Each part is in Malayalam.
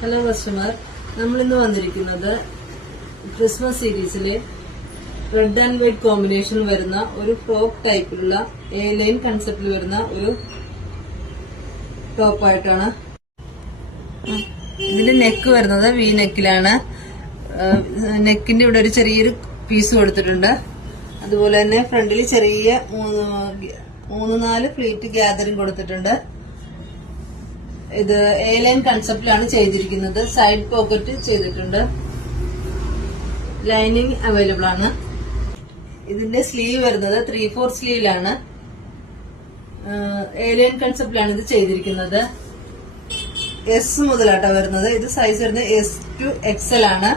ഹലോ കസ്റ്റമർ, നമ്മൾ ഇന്ന് വന്നിരിക്കുന്നത് ക്രിസ്മസ് സീരീസിലെ റെഡ് ആൻഡ് വൈറ്റ് കോമ്പിനേഷൻ വരുന്ന ഒരു ഫ്രോക്ക് ടൈപ്പിലുള്ള എ ലൈൻ കൺസെപ്റ്റിൽ വരുന്ന ഒരു ടോപ്പായിട്ടാണ്. ഇതിന്റെ നെക്ക് വരുന്നത് വി നെക്കിലാണ്. നെക്കിന്റെ ഇവിടെ ഒരു ചെറിയൊരു പീസ് കൊടുത്തിട്ടുണ്ട്. അതുപോലെ തന്നെ ഫ്രണ്ടിൽ ചെറിയ 3-4 ഫ്ലീറ്റ് ഗ്യാതറിംഗ് കൊടുത്തിട്ടുണ്ട്. ഇത് എ ലൈൻ കൺസെപ്റ്റിലാണ് ചെയ്തിരിക്കുന്നത്. സൈഡ് പോക്കറ്റ് ചെയ്തിട്ടുണ്ട്. ലൈനിങ് അവൈലബിൾ ആണ്. ഇതിന്റെ സ്ലീവ് വരുന്നത് 3/4 സ്ലീവിലാണ്. എ ലൈൻ കൺസെപ്റ്റിലാണ് ഇത് ചെയ്തിരിക്കുന്നത്. എസ് മുതലാട്ടോ വരുന്നത്. ഇത് സൈസ് വരുന്നത് S to XL ആണ്.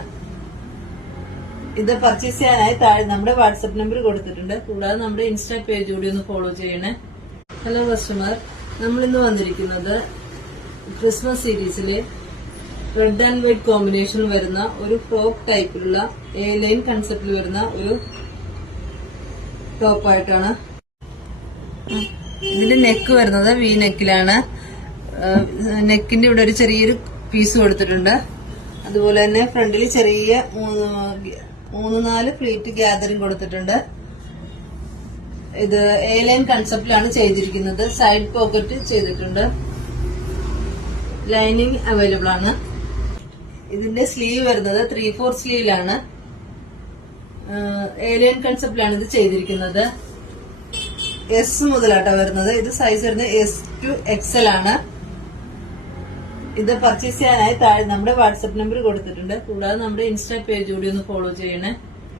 ഇത് പർച്ചേസ് ചെയ്യാനായി താഴെ നമ്മുടെ വാട്സ്ആപ്പ് നമ്പർ കൊടുത്തിട്ടുണ്ട്. കൂടാതെ നമ്മുടെ ഇൻസ്റ്റാ പേജ് കൂടി ഒന്ന് ഫോളോ ചെയ്യണേ. ഹലോ കസ്റ്റമർ, നമ്മൾ ഇന്ന് വന്നിരിക്കുന്നത് ക്രിസ്മസ് സീരീസിലെ റെഡ് ആൻഡ് വൈറ്റ് കോമ്പിനേഷൻ വരുന്ന ഒരു ഫ്രോക്ക് ടൈപ്പിലുള്ള എ ലൈൻ കൺസെപ്റ്റിൽ വരുന്ന ഒരു ടോപ്പായിട്ടാണ്. ഇതിന്റെ നെക്ക് വരുന്നത് വി നെക്കിലാണ്. നെക്കിന്റെ ഇവിടെ ഒരു ചെറിയൊരു പീസ് കൊടുത്തിട്ടുണ്ട്. അതുപോലെ തന്നെ ഫ്രണ്ടിൽ ചെറിയ 3-4 ഫ്ലീറ്റ് ഗ്യാതറിംഗ് കൊടുത്തിട്ടുണ്ട്. ഇത് എ ലൈൻ കൺസെപ്റ്റിലാണ് ചെയ്തിരിക്കുന്നത്. സൈഡ് പോക്കറ്റ് ചെയ്തിട്ടുണ്ട്. ലൈനിങ് അവൈലബിൾ ആണ്. ഇതിന്റെ സ്ലീവ് വരുന്നത് 3/4 സ്ലീവിലാണ്. എ ലൈൻ കൺസെപ്റ്റിലാണ് ഇത് ചെയ്തിരിക്കുന്നത്. എസ് മുതലാട്ടോ വരുന്നത്. ഇത് സൈസ് വരുന്നത് S to XL ആണ്. ഇത് പർച്ചേസ് ചെയ്യാനായി താഴെ നമ്മുടെ വാട്സ്ആപ്പ് നമ്പർ കൊടുത്തിട്ടുണ്ട്. കൂടാതെ നമ്മുടെ ഇൻസ്റ്റാ പേജ് കൂടി ഒന്ന് ഫോളോ ചെയ്യണേ.